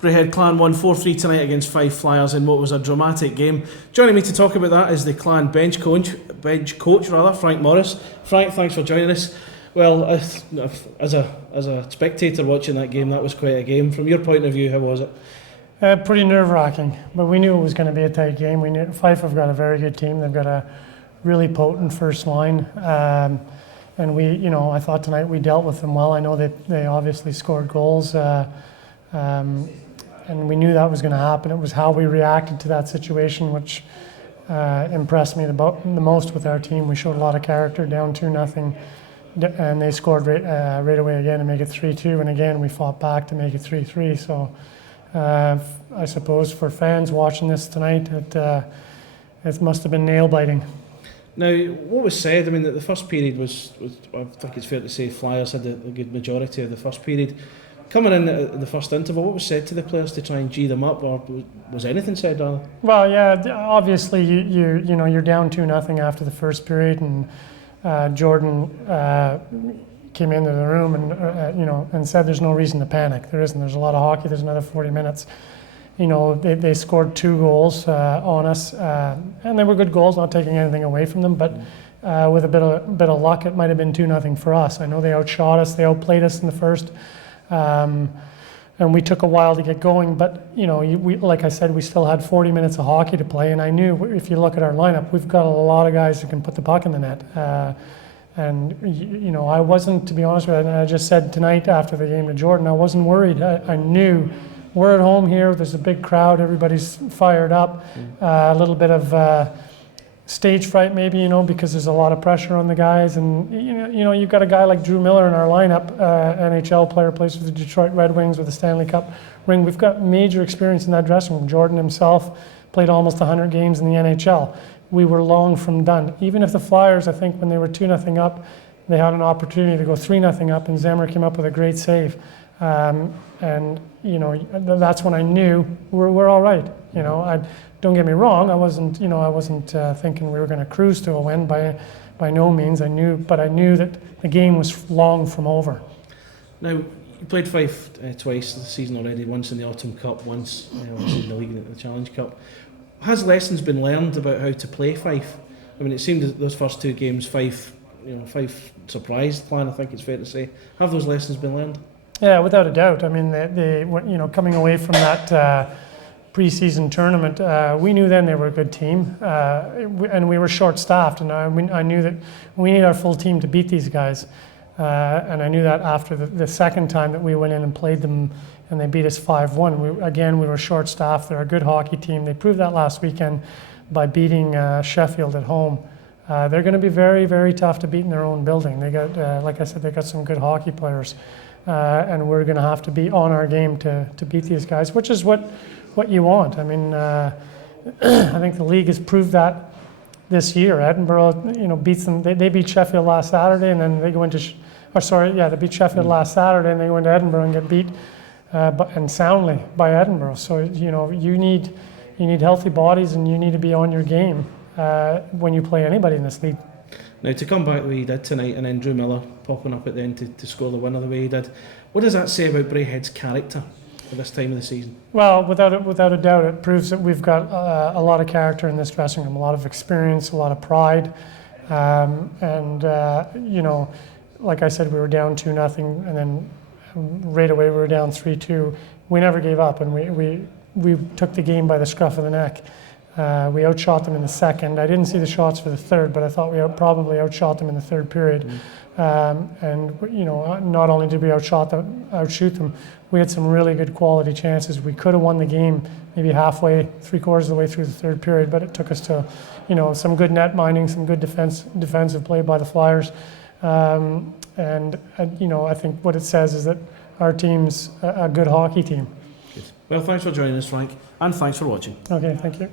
Braehead Clan won 4-3 tonight against Fife Flyers in what was a dramatic game. Joining me to talk about that is the Clan bench coach, Frank Morris. Frank, thanks for joining us. Well, as a spectator watching that game, that was quite a game. From your point of view, how was it? Pretty nerve-wracking, but we knew it was going to be a tight game. We knew Fife have got a very good team. They've got a really potent first line, and I thought tonight we dealt with them well. I know that they obviously scored goals, and we knew that was going to happen. It was how we reacted to that situation which impressed me the most with our team. We showed a lot of character, down 2-0, and they scored right away again to make it 3-2, and again we fought back to make it 3-3. So I suppose for fans watching this tonight, it must have been nail-biting. Now, what was said, I mean, that the first period was I think it's fair to say Flyers had a good majority of the first period. Coming in at the first interval, what was said to the players to try and G them up, or was anything said, rather? Well, yeah, obviously you're down 2-0 after the first period, and Jordan came into the room and said there's no reason to panic. There isn't. There's a lot of hockey. There's another 40 minutes. They scored 2 goals on us, and they were good goals, not taking anything away from them, but with a bit of luck, it might have been 2-0 for us. I know they outshot us. They outplayed us in the first. And we took a while to get going, but we, like I said, we still had 40 minutes of hockey to play, and I knew if you look at our lineup, we've got a lot of guys who can put the puck in the net. I wasn't, to be honest with you, and I just said tonight after the game to Jordan, I wasn't worried. I knew we're at home here. There's a big crowd. Everybody's fired up. A little bit of stage fright maybe, because there's a lot of pressure on the guys, and you've got a guy like Drew Miller in our lineup, NHL player, plays for the Detroit Red Wings with a Stanley Cup ring. We've got major experience in that dressing room. Jordan himself played almost 100 games in the NHL. We were long from done. Even if the Flyers, I think when they were 2-0 up, they had an opportunity to go 3-0 up, and Zemmer came up with a great save. That's when I knew we're all right. Don't get me wrong. I wasn't thinking we were going to cruise to a win by no means. I knew that the game was long from over. Now, you played Fife twice this season already. Once in the Autumn Cup, once in the league, the Challenge Cup. Has lessons been learned about how to play Fife? I mean, it seemed that those first 2 games, Fife surprised Clan. I think it's fair to say. Have those lessons been learned? Yeah, without a doubt. I mean, they coming away from that pre-season tournament, we knew then they were a good team, and we were short-staffed, and I knew that we need our full team to beat these guys, and I knew that after the second time that we went in and played them, and they beat us 5-1. We were short-staffed. They're a good hockey team. They proved that last weekend by beating Sheffield at home. They're going to be very, very tough to beat in their own building. They got, like I said, they got some good hockey players, and we're going to have to be on our game to beat these guys, which is what you want. I mean, I think the league has proved that this year. Edinburgh, beats them. They beat Sheffield last Saturday, and then they go into, they beat Sheffield last Saturday, and they go into Edinburgh and get beat, and soundly by Edinburgh. So you need healthy bodies, and you need to be on your game when you play anybody in this league. Now, to come back the way he did tonight, and then Drew Miller popping up at the end to score the winner the way he did, what does that say about Braehead's character at this time of the season? Well, without a doubt, it proves that we've got a lot of character in this dressing room, a lot of experience, a lot of pride, like I said, we were down 2-0, and then right away we were down 3-2. We never gave up, and we took the game by the scruff of the neck. We outshot them in the second. I didn't see the shots for the third, but I thought we probably outshot them in the third period. Not only did we outshoot them, we had some really good quality chances. We could have won the game maybe halfway, 3/4 of the way through the third period, but it took us to, some good net minding, some good defensive play by the Flyers. I think what it says is that our team's a good hockey team. Good. Well, thanks for joining us, Frank, and thanks for watching. Okay, thank you.